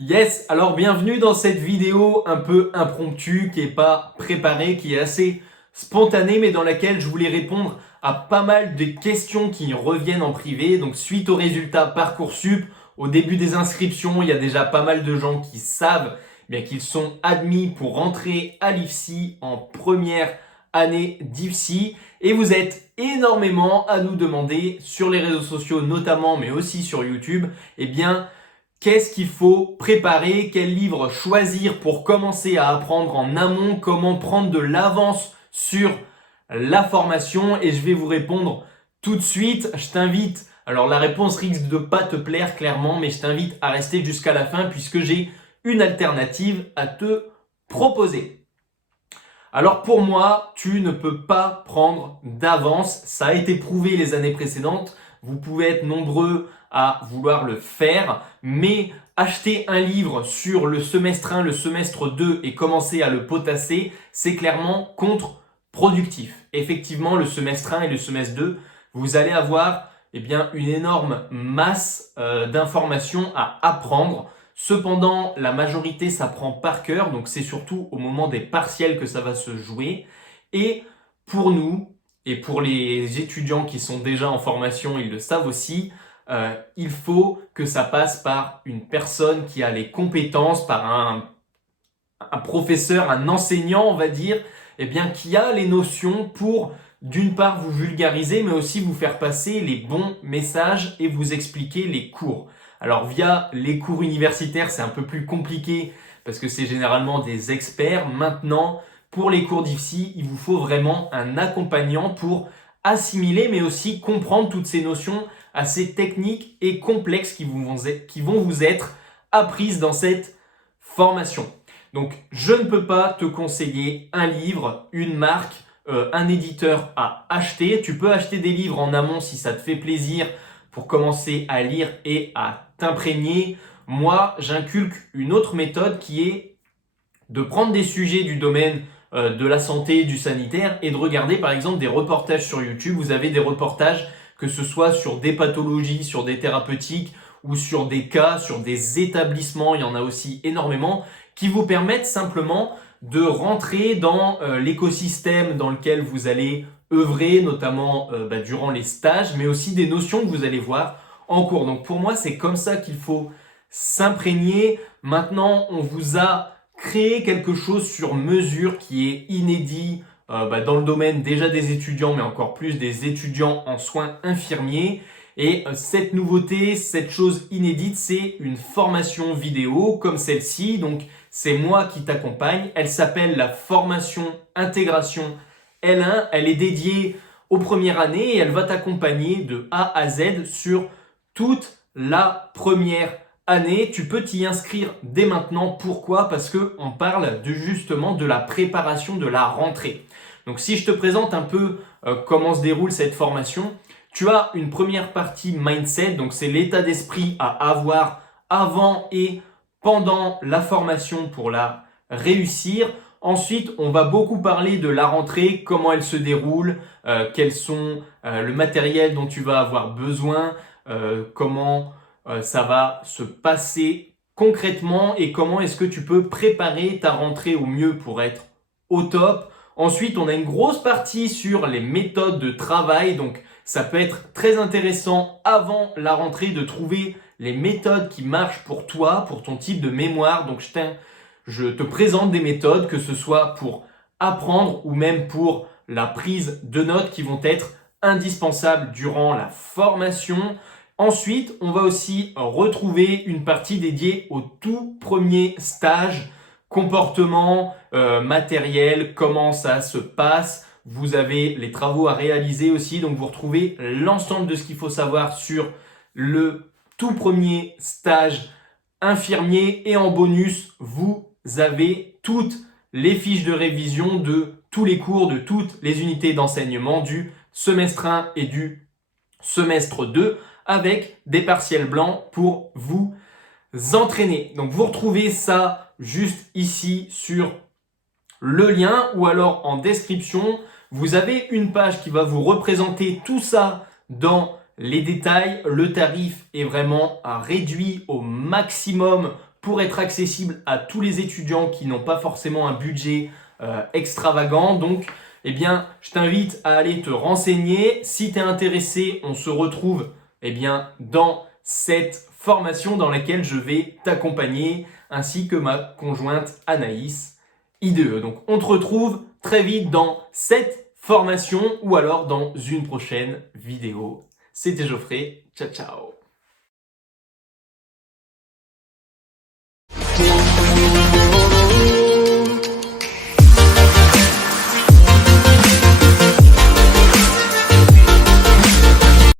Yes, alors bienvenue dans cette vidéo un peu impromptue, qui n'est pas préparée, qui est assez spontanée, mais dans laquelle je voulais répondre à pas mal de questions qui reviennent en privé. Donc suite aux résultats Parcoursup, au début des inscriptions, il y a déjà pas mal de gens qui savent bien qu'ils sont admis pour rentrer à l'IFSI en première année d'IFSI. Et vous êtes énormément à nous demander sur les réseaux sociaux notamment, mais aussi sur YouTube, eh bien, qu'est-ce qu'il faut préparer? Quel livre choisir pour commencer à apprendre en amont? Comment prendre de l'avance sur la formation? Et je vais vous répondre tout de suite. Je t'invite, alors la réponse risque de pas te plaire clairement, mais je t'invite à rester jusqu'à la fin puisque j'ai une alternative à te proposer. Alors pour moi, tu ne peux pas prendre d'avance. Ça a été prouvé les années précédentes. Vous pouvez être nombreux à vouloir le faire, mais acheter un livre sur le semestre 1, le semestre 2 et commencer à le potasser, c'est clairement contre-productif. Effectivement, le semestre 1 et le semestre 2, vous allez avoir une énorme masse d'informations à apprendre. Cependant, la majorité s'apprend par cœur, donc c'est surtout au moment des partiels que ça va se jouer. Et pour nous, et pour les étudiants qui sont déjà en formation, ils le savent aussi, il faut que ça passe par une personne qui a les compétences, par un professeur, un enseignant, on va dire, qui a les notions pour, d'une part, vous vulgariser, mais aussi vous faire passer les bons messages et vous expliquer les cours. Alors, via les cours universitaires, c'est un peu plus compliqué parce que c'est généralement des experts. Maintenant, pour les cours d'IFSI, il vous faut vraiment un accompagnant pour assimiler, mais aussi comprendre toutes ces notions assez techniques et complexes qui vont vous être apprises dans cette formation. Donc, je ne peux pas te conseiller un livre, une marque, un éditeur à acheter. Tu peux acheter des livres en amont si ça te fait plaisir pour commencer à lire et à t'imprégner. Moi, j'inculque une autre méthode qui est de prendre des sujets du domaine de la santé, du sanitaire et de regarder par exemple des reportages sur YouTube. Vous avez des reportages que ce soit sur des pathologies, sur des thérapeutiques ou sur des cas, sur des établissements, il y en a aussi énormément, qui vous permettent simplement de rentrer dans l'écosystème dans lequel vous allez œuvrer, notamment durant les stages, mais aussi des notions que vous allez voir en cours. Donc pour moi, c'est comme ça qu'il faut s'imprégner. Maintenant, on vous a créé quelque chose sur mesure qui est inédit dans le domaine déjà des étudiants, mais encore plus des étudiants en soins infirmiers. Et cette nouveauté, cette chose inédite, c'est une formation vidéo comme celle-ci. Donc, c'est moi qui t'accompagne. Elle s'appelle la formation intégration L1. Elle est dédiée aux premières années et elle va t'accompagner de A à Z sur toute la première année. Tu peux t'y inscrire dès maintenant. Pourquoi? Parce qu'on parle justement de la préparation de la rentrée. Donc, si je te présente un peu comment se déroule cette formation, tu as une première partie mindset, donc c'est l'état d'esprit à avoir avant et pendant la formation pour la réussir. Ensuite, on va beaucoup parler de la rentrée, comment elle se déroule, quels sont le matériel dont tu vas avoir besoin, comment ça va se passer concrètement et comment est-ce que tu peux préparer ta rentrée au mieux pour être au top. Ensuite, on a une grosse partie sur les méthodes de travail, donc ça peut être très intéressant avant la rentrée de trouver les méthodes qui marchent pour toi, pour ton type de mémoire. Donc je te présente des méthodes, que ce soit pour apprendre ou même pour la prise de notes qui vont être indispensables durant la formation. Ensuite, on va aussi retrouver une partie dédiée au tout premier stage, comportement, matériel, comment ça se passe. Vous avez les travaux à réaliser aussi, donc vous retrouvez l'ensemble de ce qu'il faut savoir sur le tout premier stage infirmier. Et en bonus, vous avez toutes les fiches de révision de tous les cours, de toutes les unités d'enseignement du semestre 1 et du semestre 2, avec des partiels blancs pour vous entraîner. Donc vous retrouvez ça juste ici sur le lien ou alors en description. Vous avez une page qui va vous représenter tout ça dans les détails. Le tarif est vraiment réduit au maximum pour être accessible à tous les étudiants qui n'ont pas forcément un budget extravagant. Donc, eh bien, je t'invite à aller te renseigner. Si tu es intéressé, on se retrouve dans cette formation dans laquelle je vais t'accompagner, ainsi que ma conjointe Anaïs, IDE. Donc, on te retrouve très vite dans cette formation ou alors dans une prochaine vidéo. C'était Geoffrey. Ciao, ciao.